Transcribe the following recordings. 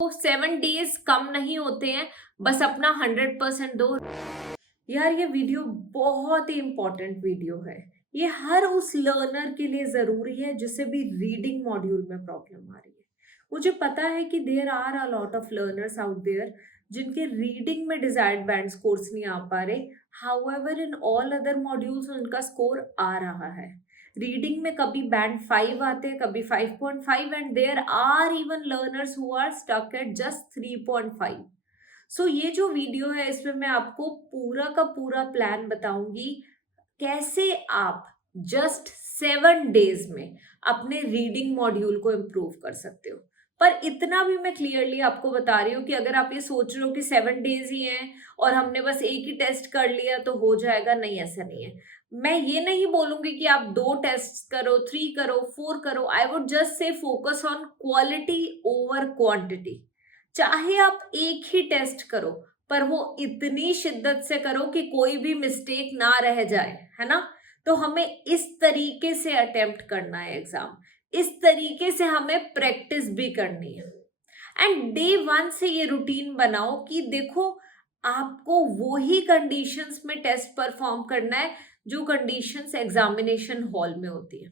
तो 7 डेज कम नहीं होते हैं, बस अपना 100% दो। यार ये वीडियो बहुत ही इंपॉर्टेंट वीडियो है। ये हर उस लर्नर के लिए जरूरी है जिसे भी रीडिंग मॉड्यूल में प्रॉब्लम आ रही है। मुझे पता है कि there are a lot of learners out there जिनके रीडिंग में डिजायर्ड बैंड स्कोर्स नहीं आ पा रहे। However in all other modules उनका स्कोर आ रहा है। रीडिंग में कभी बैंड 5 आते हैं, कभी 5.5, and there are even learners who are stuck at just 3.5। So ये जो वीडियो है इसमें मैं आपको पूरा का पूरा प्लान बताऊंगी कैसे आप जस्ट 7 डेज में अपने रीडिंग मॉड्यूल को इम्प्रूव कर सकते हो। पर इतना भी मैं क्लियरली आपको बता रही हूँ कि अगर आप ये सोच रहे हो कि 7 डेज ही हैं और हमने बस एक ही टेस्ट कर लिया तो हो जाएगा, नहीं, ऐसा नहीं है। मैं ये नहीं बोलूंगी कि आप 2 टेस्ट करो, 3 करो, 4 करो। I would just say focus on quality over quantity. चाहे आप एक ही टेस्ट करो पर वो इतनी शिद्दत से करो कि कोई भी मिस्टेक ना रह जाए, है ना। तो हमें इस तरीके से अटेम्प्ट करना है एग्जाम, इस तरीके से हमें प्रैक्टिस भी करनी है। एंड डे 1 से ये रूटीन बनाओ कि देखो आपको वो ही कंडीशंस में टेस्ट परफॉर्म करना है जो कंडीशंस एग्जामिनेशन हॉल में होती है।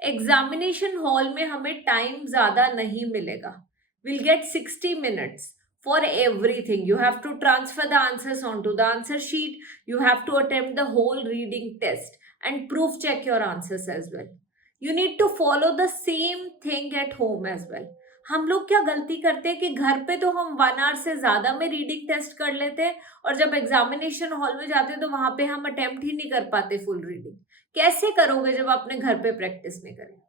एग्जामिनेशन हॉल में हमें टाइम ज्यादा नहीं मिलेगा। we'll get 60 minutes for everything. You have to transfer the answers onto the answer sheet. You have to attempt the whole reading test and proof check your answers as well. You need to follow the same thing at home as well. हम लोग क्या गलती करते हैं कि घर पे तो हम 1 आवर से ज्यादा में रीडिंग टेस्ट कर लेते हैं और जब एग्जामिनेशन हॉल में जाते हैं तो वहां पे हम अटेम्प्ट ही नहीं कर पाते फुल रीडिंग। कैसे करोगे जब अपने घर पे प्रैक्टिस नहीं करें।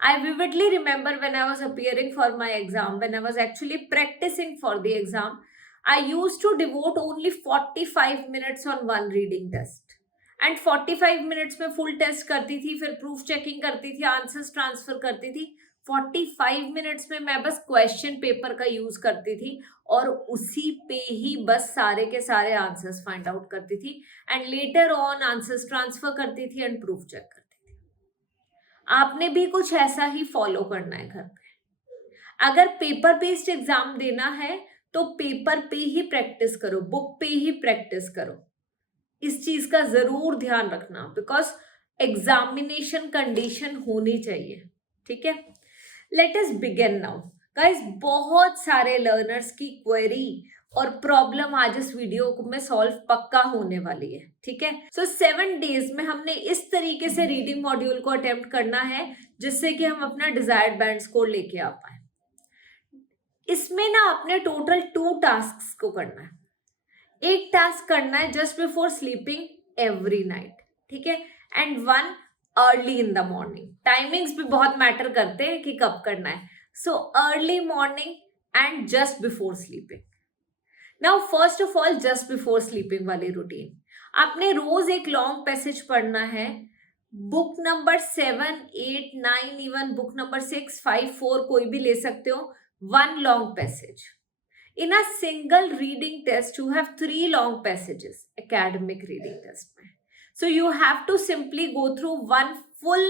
I vividly remember when I was appearing for my exam, when I was actually practicing for the exam, I used to devote only 45 minutes on one reading test. And 45 minutes में full test करती थी, फिर proof checking करती थी, answers transfer करती थी। 45 minutes में मैं बस question paper का use करती थी और उसी पे ही बस सारे के सारे answers find out करती थी and later on answers transfer करती थी and proof check करती थी। आपने भी कुछ ऐसा ही फॉलो करना है घर पे। अगर पेपर बेस्ड एग्जाम देना है तो पेपर पे ही प्रैक्टिस करो, बुक पे ही प्रैक्टिस करो। इस चीज का जरूर ध्यान रखना बिकॉज एग्जामिनेशन कंडीशन होनी चाहिए। ठीक है, let us begin now guys. बहुत सारे लर्नर्स की क्वेरी और प्रॉब्लम आज इस वीडियो में सॉल्व पक्का होने वाली है। ठीक है, सो 7 डेज में हमने इस तरीके से रीडिंग मॉड्यूल को अटेम्प्ट करना है जिससे कि हम अपना डिजायर्ड बैंड स्कोर लेके आ पाए। इसमें ना आपने टोटल 2 टास्क्स को करना है। एक टास्क करना है just before sleeping every night, ठीक है, and 1 early in the morning. Timings भी बहुत मैटर करते हैं कि कब करना है। So early morning and just before sleeping. Now first of all just before sleeping वाली रूटीन, आपने रोज एक लॉन्ग पैसेज पढ़ना है। Book number 7, 8, 9, even book number 6, 5, 4 कोई भी ले सकते हो। 1 long passage in a single reading test. You have 3 long passages academic reading test में। So you have to simply go through 1 full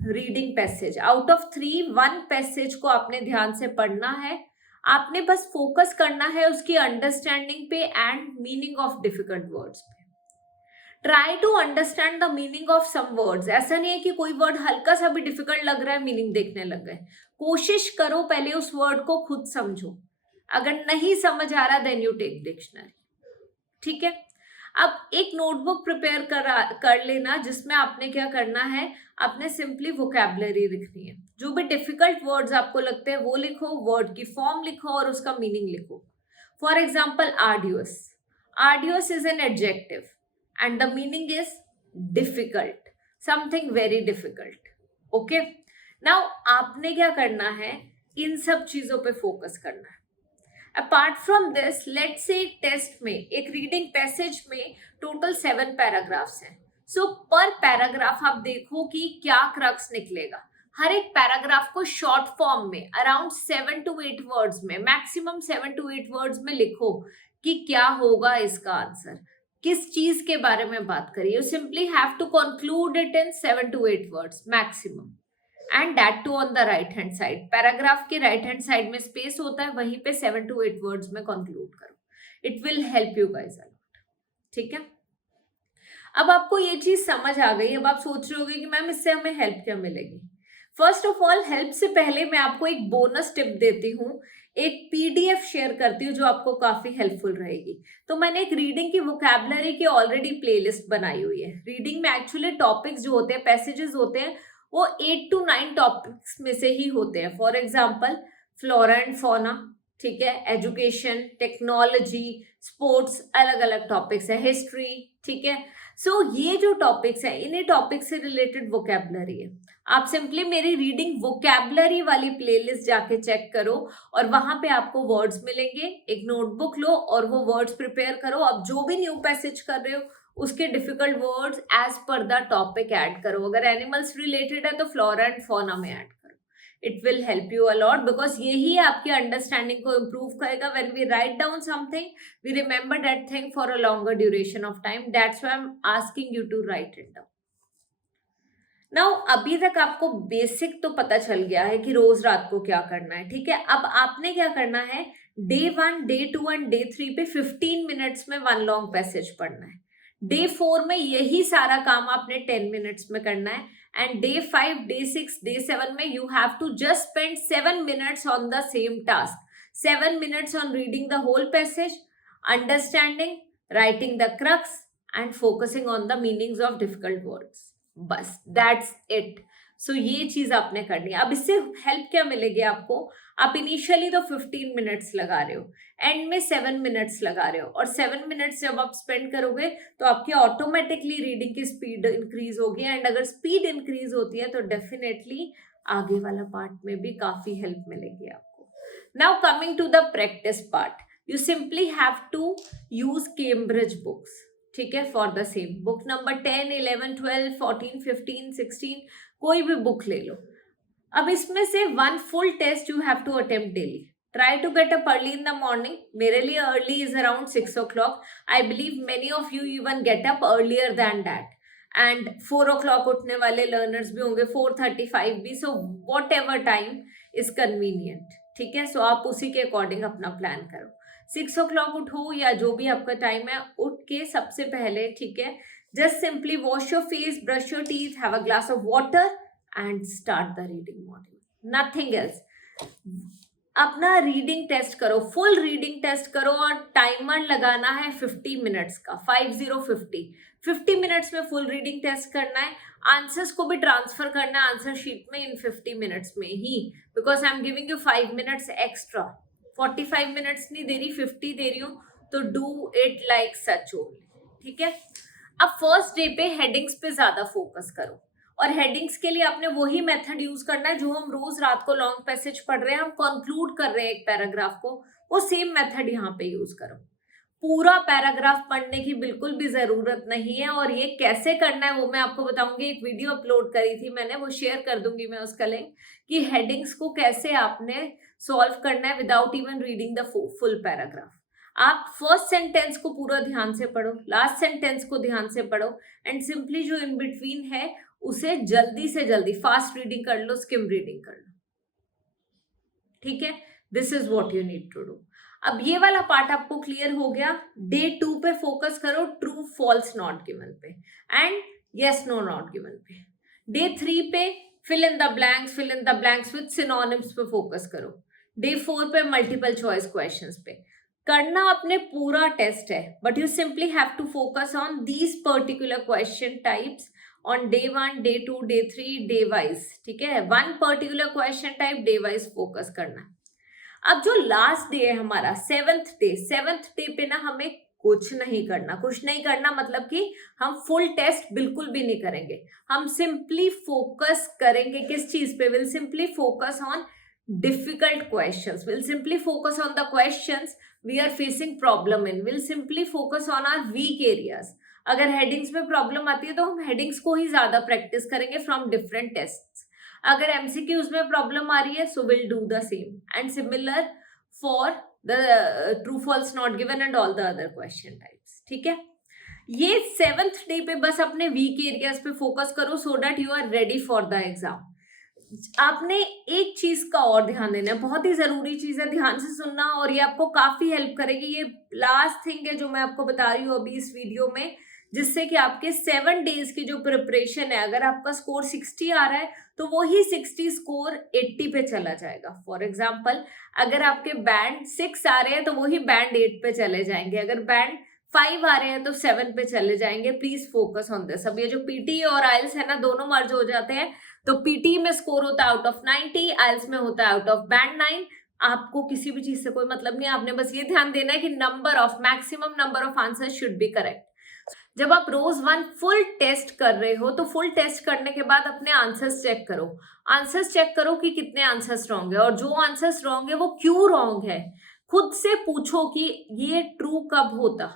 reading passage out of 3। 1 passage को आपने ध्यान से पढ़ना है। आपने बस फोकस करना है उसकी अंडरस्टैंडिंग पे and meaning of difficult words पे। Try to understand the meaning of some words. ऐसा नहीं है कि कोई वर्ड हल्का सा भी डिफिकल्ट लग रहा है मीनिंग देखने लग गए। कोशिश करो पहले उस वर्ड को खुद समझो। अगर नहीं समझ आ रहा देन यू टेक डिक्शनरी। ठीक है, अब एक नोटबुक प्रिपेयर कर लेना जिसमें आपने क्या करना है, आपने सिंपली वोकैबुलरी लिखनी है। जो भी डिफिकल्ट वर्ड्स आपको लगते हैं वो लिखो, वर्ड की फॉर्म लिखो और उसका मीनिंग लिखो। For example arduous. Arduous is an adjective and the meaning is difficult, something very difficult. Okay, now आपने क्या करना है, इन सब चीजों पे फोकस करना है। Apart from this, let's say एक टेस्ट में एक रीडिंग पैसेज में टोटल 7 पैराग्राफ्स हैं। सो पर पैराग्राफ आप देखो कि क्या क्रक्स निकलेगा। हर एक पैराग्राफ को शॉर्ट फॉर्म में अराउंड 7 to 8 वर्ड्स में, मैक्सिमम 7 to 8 वर्ड्स में लिखो कि क्या होगा इसका आंसर, किस चीज के बारे में बात करिए। You simply have to conclude it in 7 to 8 words maximum. And that too on the right hand side. Paragraph के राइट हैंड साइड में स्पेस होता है, वहीं पे 7 to 8 वर्ड्स में कंक्लूड करो। It will help you guys a lot. ठीक है, अब आपको ये चीज समझ आ गई। अब आप सोच रहे होगे कि मैम इससे हमें हेल्प क्या मिलेगी। फर्स्ट ऑफ ऑल, हेल्प से पहले मैं आपको एक बोनस टिप देती हूँ, एक पीडीएफ शेयर करती हूँ जो आपको काफी हेल्पफुल रहेगी। तो मैंने एक रीडिंग की वोकैबुलरी की ऑलरेडी प्लेलिस्ट बनाई हुई है। रीडिंग में एक्चुअली टॉपिक्स जो होते हैं, पैसेजेस होते हैं, वो 8 to 9 टॉपिक्स में से ही होते हैं। For example, flora and fauna, ठीक है, एजुकेशन, टेक्नोलॉजी, स्पोर्ट्स, अलग अलग टॉपिक्स है, हिस्ट्री, ठीक है। सो ये जो टॉपिक्स है, इन्हीं टॉपिक्स से रिलेटेड वोकैबुलरी है। आप सिंपली मेरी रीडिंग वोकैबुलरी वाली प्लेलिस्ट जाके चेक करो और वहां पे आपको वर्ड्स मिलेंगे। एक नोटबुक लो और वो वर्ड्स प्रिपेयर करो। अब जो भी न्यू पैसेज कर रहे हो उसके difficult words as per the topic add करो। अगर एनिमल्स रिलेटेड है तो फ्लोरा एंड फौना में ऐड करो। It will help you a lot, because यही आपकी अंडरस्टैंडिंग को इम्प्रूव करेगा। When we write down something, we remember that thing for a longer duration of time. That's why I am asking you to write it down. Now अभी तक आपको basic तो पता चल गया है कि रोज रात को क्या करना है, ठीक है। अब आपने क्या करना है, डे 1, डे 2 एंड डे 3 पे 15 मिनट्स में 1 लॉन्ग पैसेज पढ़ना है। डे 4 में यही सारा काम आपने 10 मिनट्स में करना है। एंड डे 5, डे 6, डे 7 में you have to just spend 7 minutes on the same task. 7 minutes on reading the whole passage, understanding, writing the crux and focusing on the meanings of difficult words. बस that's it. So ये चीज आपने करनी है। अब इससे help क्या मिलेगी आपको, आप इनिशियली तो 15 मिनट्स लगा रहे हो, एंड में 7 मिनट्स लगा रहे हो, और 7 मिनट्स जब आप स्पेंड करोगे तो आपकी ऑटोमेटिकली रीडिंग की स्पीड इंक्रीज होगी। एंड अगर स्पीड इंक्रीज होती है तो डेफिनेटली आगे वाला पार्ट में भी काफी हेल्प मिलेगी आपको। Now coming to the practice part, you simply have to use Cambridge books, ठीक है, for the same. Book number 10, 11, 12, 14, 15, 16, कोई भी बुक ले लो। अब इसमें से 1 full test you have to attempt daily. Try to get up early in the morning. मेरे लिए early is around 6 o'clock. I believe many of you even get up earlier than that. And 4 o'clock उठने वाले learners भी होंगे, 4:35 भी। So whatever time is convenient, ठीक है। सो आप उसी के अकॉर्डिंग अपना प्लान करो। 6 o'clock उठो या जो भी आपका टाइम है, उठ के सबसे पहले, ठीक है, just simply wash your face, brush your teeth, have a glass of water and start the reading module. Nothing else. अपना रीडिंग टेस्ट करो, फुल रीडिंग टेस्ट करो, और टाइमर लगाना है 50 मिनट्स का, 50 मिनट्स में फुल रीडिंग टेस्ट करना है। आंसर्स को भी ट्रांसफर करना है आंसर शीट में इन 50 मिनट्स में ही, because I am giving you 5 minutes extra. 45 minutes नहीं दे रही, 50 दे रही हूँ, तो do it like such only, ठीक है। अब फर्स्ट डे पे हेडिंग्स पे ज्यादा फोकस करो, और हेडिंग्स के लिए आपने वही मेथड यूज करना है जो हम रोज रात को लॉन्ग पैसेज पढ़ रहे हैं, हम कंक्लूड कर रहे हैं एक पैराग्राफ को, वो सेम मेथड यहाँ पे यूज करो। पूरा पैराग्राफ पढ़ने की बिल्कुल भी जरूरत नहीं है, और ये कैसे करना है वो मैं आपको बताऊंगी। एक वीडियो अपलोड करी थी मैंने, वो शेयर कर दूंगी मैं उसका लिंक, कि हेडिंग्स को कैसे आपने सॉल्व करना है without even reading the full paragraph. आप फर्स्ट सेंटेंस को पूरा ध्यान से पढ़ो, लास्ट सेंटेंस को ध्यान से पढ़ो, एंड सिंपली जो इन बिटवीन है उसे जल्दी से जल्दी फास्ट रीडिंग कर लो, स्किम रीडिंग कर लो, ठीक है। This is what you need to do. अब ये वाला पार्ट आपको क्लियर हो गया। डे 2 पे फोकस करो, ट्रू फॉल्स नॉट गिवन पे, and yes no not given पे। डे 3 पे fill in the blanks with synonyms पे फोकस करो। डे 4 पे मल्टीपल चॉइस क्वेश्चंस पे। करना अपने पूरा टेस्ट है, but you simply have to focus on these particular question types on day 1, day 2, day 3, day wise, ठीक है। 1 particular question type day wise focus करना है। अब जो लास्ट डे है हमारा, 7th डे पे ना हमें कुछ नहीं करना मतलब कि हम फुल टेस्ट बिल्कुल भी नहीं करेंगे। हम सिंपली फोकस करेंगे किस चीज पे, will simply focus on difficult questions, we'll simply focus on the questions we are facing problem in, we'll simply focus on our weak areas. अगर हेडिंग्स में प्रॉब्लम आती है तो हम हेडिंग्स को ही ज्यादा प्रैक्टिस करेंगे फ्रॉम डिफरेंट टेस्ट्स। अगर एमसीक्यूज में प्रॉब्लम आ रही है so will do the same, and similar for the true false not given and all the other question types, ठीक है। ये 7th डे पे बस अपने वीक एरियाज पे फोकस करो, so that you are ready for the exam. आपने एक चीज का और ध्यान देना है, बहुत ही जरूरी चीज है, ध्यान से सुनना और ये आपको काफी हेल्प करेगी। ये लास्ट थिंग है जो मैं आपको बता रही हूँ अभी इस वीडियो में, जिससे कि आपके 7 डेज की जो प्रिपरेशन है, अगर आपका स्कोर 60 आ रहा है तो वो ही 60 स्कोर 80 पे चला जाएगा। फॉर एग्जाम्पल, अगर आपके बैंड 6 आ रहे हैं तो वही बैंड 8 पे चले जाएंगे, अगर बैंड 5 आ रहे हैं तो 7 पे चले जाएंगे। Please focus on this. अब ये जो पीटी और आइल्स है ना, दोनों मर्ज हो जाते हैं, तो पीटी में स्कोर होता है आउट ऑफ 90, आइल्स में होता है आउट ऑफ बैंड 9। आपको किसी भी चीज से कोई मतलब नहीं है, आपने बस ये ध्यान देना है कि maximum number of answer should be correct. जब आप रोज 1 फुल टेस्ट कर रहे हो तो फुल टेस्ट करने के बाद अपने आंसर्स चेक करो। आंसर्स चेक करो कि कितने आंसर्स रॉन्ग है, और जो आंसर्स रॉन्ग है वो क्यों रॉन्ग है। खुद से पूछो कि ये ट्रू कब होता,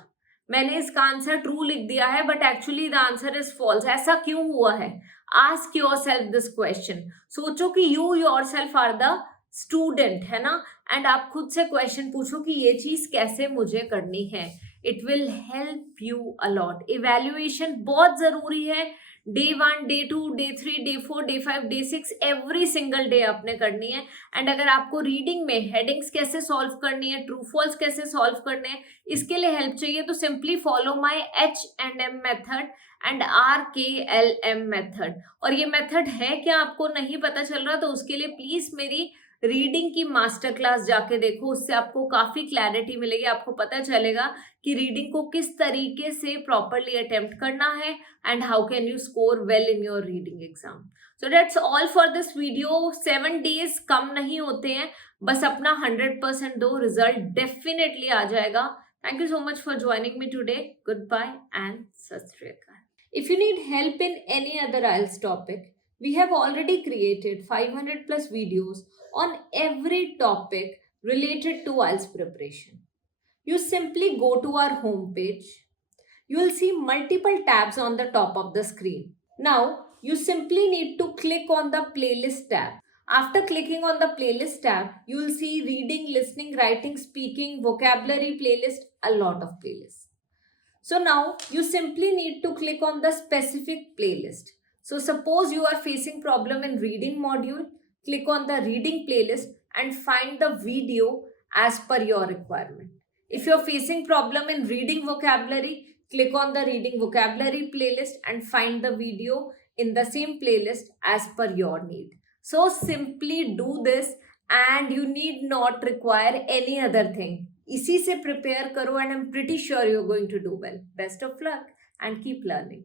मैंने इसका आंसर ट्रू लिख दिया है but actually the answer is false, ऐसा क्यों हुआ है। Ask yourself this question. सोचो कि you yourself are the student, है ना, एंड आप खुद से क्वेश्चन पूछो कि ये चीज कैसे मुझे करनी है। It will help you allot. Evaluation बहुत जरूरी है। Day 1, day 2, day 3, day 4, day 5, day 6 every single day आपने करनी है। एंड अगर आपको रीडिंग में हेडिंग्स कैसे सॉल्व करनी है, ट्रू फॉल्स कैसे सॉल्व करने हैं, इसके लिए हेल्प चाहिए तो simply follow my H&M method and RKLM method. और ये मेथड है क्या आपको नहीं पता चल रहा, तो उसके लिए प्लीज मेरी रीडिंग की मास्टर क्लास जाके देखो, उससे आपको काफी क्लैरिटी मिलेगी। आपको पता चलेगा कि रीडिंग को किस तरीके से प्रॉपरली अटेम्प्ट करना है and how can you score well in your reading exam. So that's all for this video. 7 days कम नहीं होते हैं, बस अपना 100% दो, रिजल्ट डेफिनेटली आ जाएगा। Thank you so much for joining me today. Goodbye and Sat Shri अकाल। If you need help in any other IELTS topic, we have already created 500 plus videos on every topic related to IELTS preparation. You simply go to our homepage. You will see multiple tabs on the top of the screen. Now, you simply need to click on the playlist tab. After clicking on the playlist tab, you will see reading, listening, writing, speaking, vocabulary playlist, a lot of playlists. So now you simply need to click on the specific playlist. So suppose you are facing problem in reading module, click on the reading playlist and find the video as per your requirement. If you are facing problem in reading vocabulary, click on the reading vocabulary playlist and find the video in the same playlist as per your need. So simply do this and you need not require any other thing. इसी से prepare करो and I am pretty sure you are going to do well. Best of luck and keep learning.